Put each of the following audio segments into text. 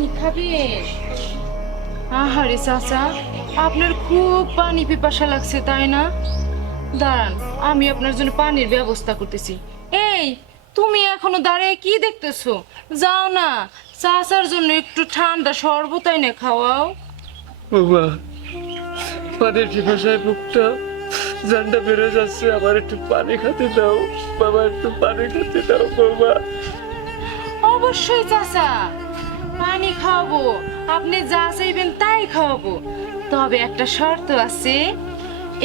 পানি খাবেন? আহারে চাচা, আপনার খুব পানি পিপাসা লাগছে তাই না? দাঁড়ান, আমি আপনার জন্য পানির ব্যবস্থা করতেছি। এই, তুমি এখনো দাঁড়িয়ে কি দেখতেছো? যাও না, চাচার জন্য একটু ঠান্ডা শরবত এনে খাওয়াও। বাবা, পানির পিপাসায় বুকটা জানটা বেড়ে যাচ্ছে, আমার একটু পানি খেতে দাও বাবা, একটু পানি খেতে দাও বাবা। অবশ্যই চাচা, পানি খাওয়াবো, আপনি যা চাইবেন তাই খাওয়াবো। তবে একটা শর্ত আছে,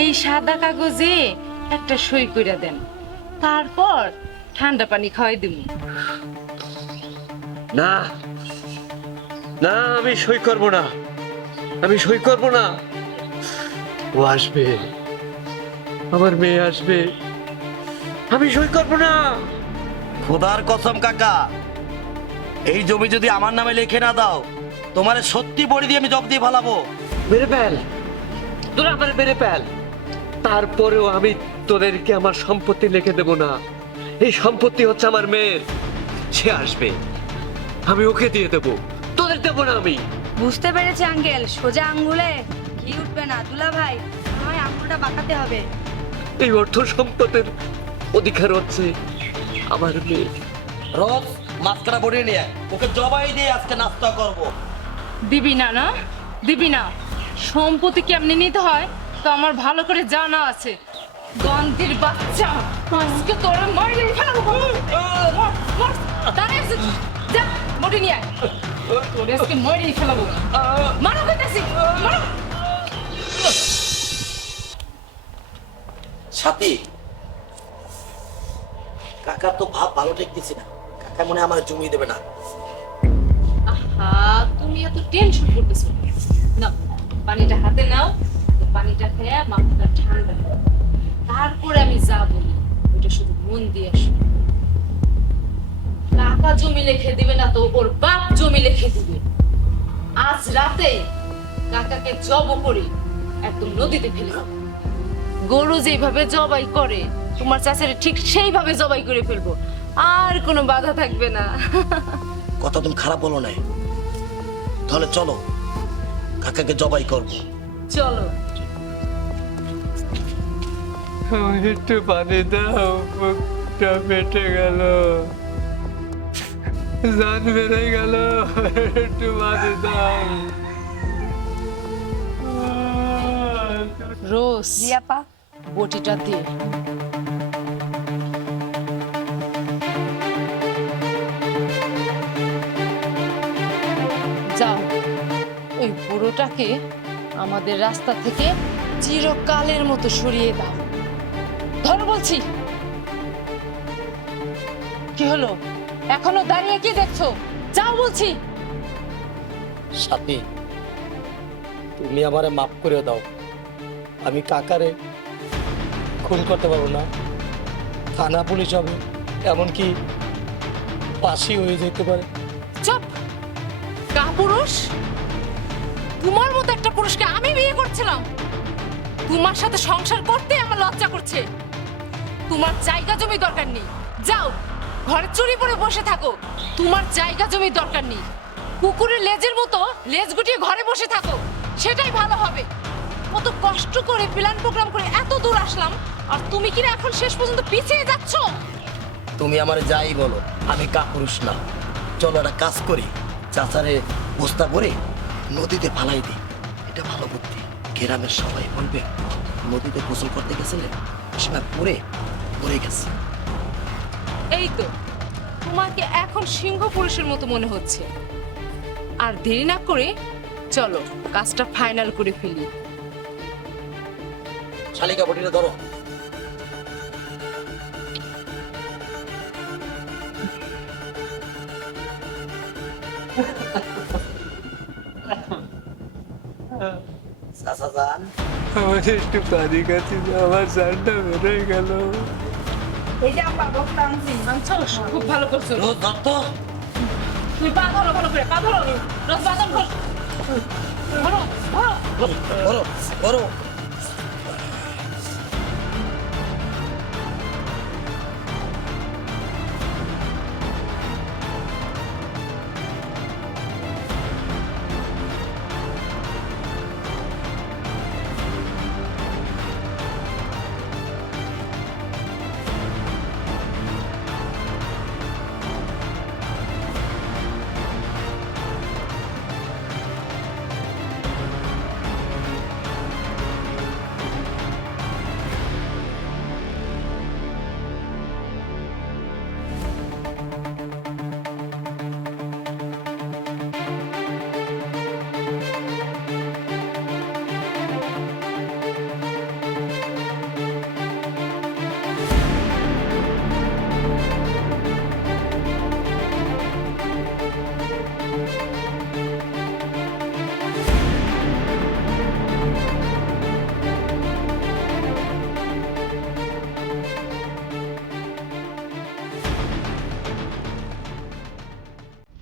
এই সাদা কাগজে একটা সই করে দেন, তারপর ঠান্ডা পানি খাওয়াই দিব। না না, আমি সই করব না, আমি সই করব না। ও আসবে, আমার মেয়ে আসবে, আমি সই করব না। খোদার কসম কাকা, এই জমি যদি আমার নামে লিখে না দাও, তোমার সত্যি বড়ি দিয়ে আমি জব দিয়ে ফালাবো। মেরে ফেল, তোরা আমার মেরে ফেল, তারপরেও আমি তোদেরকে আমার সম্পত্তি লিখে দেব না। এই সম্পত্তি হচ্ছে আমার মেয়ের, সে আসবে, আমি ওকে দিয়ে দেব, তোদের দেব না আমি। বুঝতে পেরেছি আঙ্কেল, সোজা আঙ্গুলে ঘি উঠবে না। দুলা ভাই, আমায় আঙ্গুলটা বাঁকাতে হবে। এই অর্থ সম্পদের অধিকার হচ্ছে আমার মেয়ে। রোজ মাছকাটা বড়ি নিয়ে ওকে জবাই দিয়ে আজকে নাস্তা করব। দিবি না? না দিবি না? সম্পত্তি কেমনি নিতে হয় তো আমার ভালো করে জানা আছে। গন্ধির বাচ্চা, আজকে তোরা মারি ফেলাবো। মর, মর, দাঁড়িয়ে আছিস? যা, বটি নিয়ে আয়। তোরে আজকে মারি ফেলাবো। মারো কইতাছি, মারো। সাথী, কাকার তো ভাব ভালো ঠেকতেছি না। কাকা মনে হয় আমার জমি দেবে না। আহা, তুমি এত টেনশন করতেছো। নাও, পানিটা হাতে নাও, তো পানিটা খেয়ে মাথাটা ঠান্ডা করো। তারপরে আমি যা বলি ওইটা শুধু মন দিয়ে শোনো। কাকা জমি লিখে দিবে না তো ওর বাপ জমি লিখে দিবে। আজ রাতে কাকাকে জব করি একদম নদীতে ফেলে দাও। গরু যেভাবে জবাই করে তোমার চাচারে ঠিক সেইভাবে জবাই করে ফেলবো, আর কোনো বাধা থাকবে না। কথা তুমি খারাপ বলো নাই, তাহলে চলো কাকাকে জবাই করব। চলো। একটু পানি দাও, বুকটা ফেটে গেল, জান বেড়ে গেল, একটু পানি দাও। রোজ, জিয়াপা, বটিটা দে। যাও, ওই বুড়োটাকে আমাদের রাস্তা থেকে চিরকালের মতো সরিয়ে দাও। ধরো বলছি। কি হলো, এখনো দাঁড়িয়ে কি দেখছো? যাও বলছি। সাথী, তুমি আমারে মাফ করে দাও। আমি কাকারে খুন করতে পারবো না, থানা পুলিশ হবে, এমনকি ফাঁসি হয়ে যেতে পারে। চুপ! কাপুরুষ, তোমার মতো একটা পুরুষকে আমি বিয়ে করছিলাম? তোমার সাথে সংসার করতে আমার লজ্জা করছে। তোমার জায়গা জমি দরকার নেই, যাও ঘরে চুরি পরে বসে থাকো। তোমার জায়গা জমি দরকার নেই, কুকুরের লেজের মতো লেজ গুটিয়ে ঘরে বসে থাকো, সেটাই ভালো হবে। কত কষ্ট করে প্ল্যান প্রোগ্রাম করে এত দূর আসলাম, আর তুমি কিনা এখন শেষ পর্যন্ত পিছিয়ে যাচ্ছ। তুমি আমার যাই বলো, আমি কাপুরুষ না। চলো একটা কাজ করি, চাচারে বস্তা করে নদীতে ফালাই দিই, এটা ভালো বুদ্ধি। গ্রামের সবাই বলবে নদীতে গোসল করতে গেছিলে, সময় পরে পড়ে গেছে। এই তো, তোমাকে এখন সিংহ পুরুষের মতো মনে হচ্ছে। আর দেরি না করে চলো কাজটা ফাইনাল করে ফেলি। শালিকা বটিটা ধরো। চাচা যান, আমার একটু পানি খাচ্ছি, আমার জানটা বেড়ে গেল। এই যে আপা, বস্তা আনছি। আনছোস? খুব ভালো করছো। রোজ ধরতো। তুই পা ধরো ভালো করে, পা ধরো। রোজ পা ধরো, ধরো, ধরো। করো করো।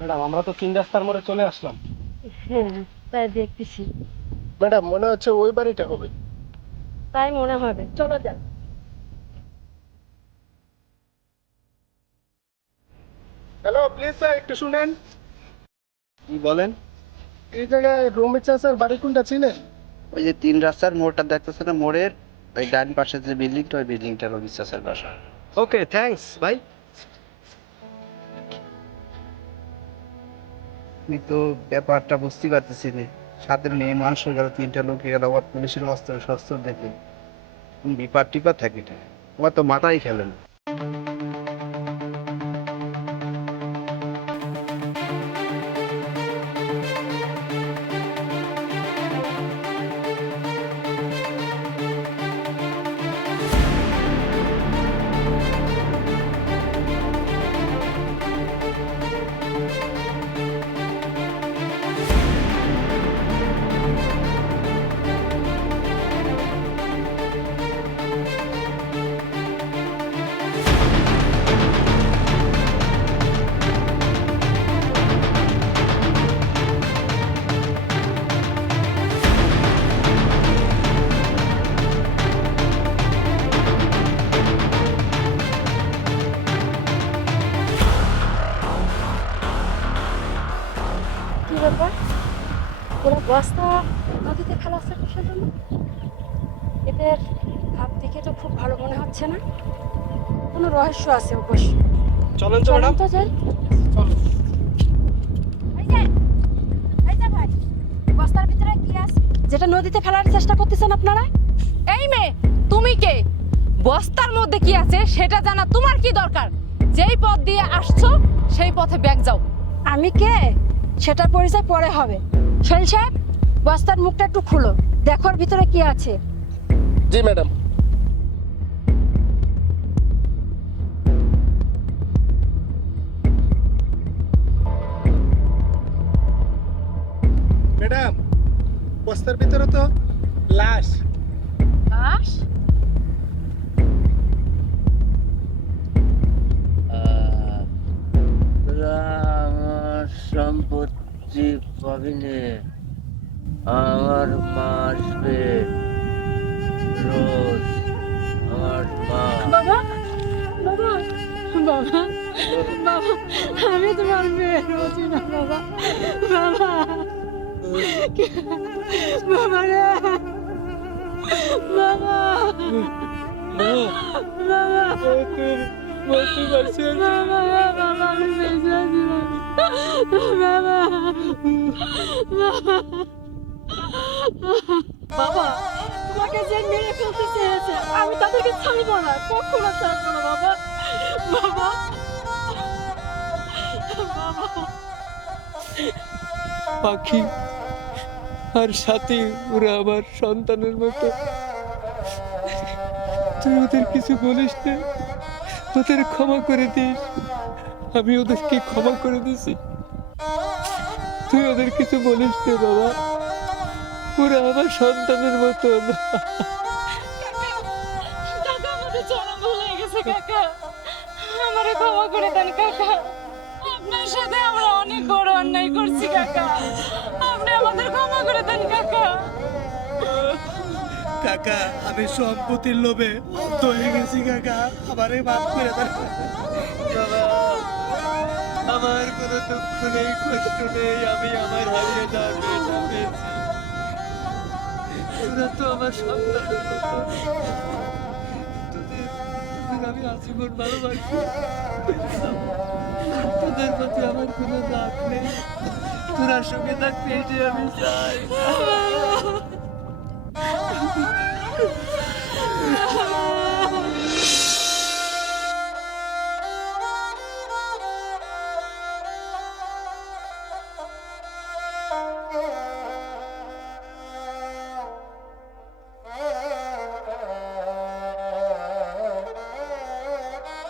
ম্যাডাম আমরা তো 3 রাস্তার মোড়ে চলে আসলাম। হ্যাঁ, তাই দেখতেছি। ম্যাডাম মনে হচ্ছে ওই বাড়িটা হবে। তাই মনে হবে, চলো যাক। হ্যালো প্লিজ স্যার একটু শুনেন। কি বলেন? এই জায়গায় রমেশ চাচার বাড়ি কোনটা চিনেন? ওই যে 3 রাস্তার মোড়টা দেখতেছেন না, মোড়ের ওই ডান পাশে যে বিল্ডিংটা, ওই বিল্ডিংটা রবি চাচার বাসা। ওকে থ্যাঙ্কস ভাই। তুই তো ব্যাপারটা বুঝতে পারতেছি রে, সাথে মেয়ে মানুষ হয়ে গেল, 3টা লোক হয়ে গেল, আবার পুলিশের অস্ত্র শস্ত্র দেখে বিপার টিপার থাকে না, আমার তো মাথায় খেলে না। কি ব্যাপার, ওরা বস্তা নদীতে ফেলাচ্ছে কিসের জন্য? এদের ভাব দেখে তো খুব ভালো মনে হচ্ছে না, কোনো রহস্য আছে অবশ্য। চলেন তো চলুন ম্যাডাম। তো যাই। চলো। ভাই, বস্তার ভিতরে কি আছে যেটা নদীতে ফেলার চেষ্টা করতেছেন আপনারা? এই মেয়ে, তুমি কে? বস্তার মধ্যে কি আছে সেটা জানা তোমার কি দরকার? যেই পথ দিয়ে আসছো সেই পথে ব্যাগ যাও। আমি কে সেটা পরিচয় পরে হবে। শৈল সাহেব, বস্তার মুখটা একটু খুলো, দেখো ওর ভিতরে কি আছে। জি ম্যাডাম। ম্যাডাম বস্তার ভিতরে তো লাশ। লাশ? আমার সম্পত্তি পাবি নে, আমার মা আসবে রোজ, আমার মা। বাবা, বাবা, বাবা, বাবা, আমি তোমার মেয়ে রোজি না বাবা, বাবা, বাবা রে, বাবা, বাবা, বলতে পারছি বাবা, বাবা, আমি বেঁচে আছি বাবা, বাবা, বাবা, তোমাকে যে মেরে ফেলতে চেয়েছে আমি তাদেরকে ছাড়বো না, কখনো ছাড়বো না বাবা, বাবা, বাবা। পাখি আর সাথী ওরা আমার সন্তানের মতো, তুই ওদের কিছু বলিস না, ওদের ক্ষমা করে দিস। আমি ওদেরকে ক্ষমা করে দিছি, তুই ওদের কিছু বলিস না বাবা, ওরা আমার সন্তানের মতো। কাকা, আমাদের চরম ভুল হয়ে গেছে কাকা, আমারে ক্ষমা করে দেন কাকা। আপনার সাথে আমরা অনেক বড় অন্যায় করছি কাকা, আপনি আমাদের ক্ষমা করে দেন কাকা। কাকা আমি সম্পত্তির লোভে অন্ধ হয়ে গেছি কাকা, আমারে মাফ করে দেন। আমার কোনো দুঃখ নেই, কষ্ট নেই, আমি আমার হারিয়ে যাওয়ার মেয়েটা পেয়েছি। ওরা তো আমার সন্তানের মতো, তোদের আমি আজীবন ভালোবাসি। তোদের প্রতি আমার কোনো রাগ নেই, তোরা সঙ্গে থাকতে এটাই আমি চাই।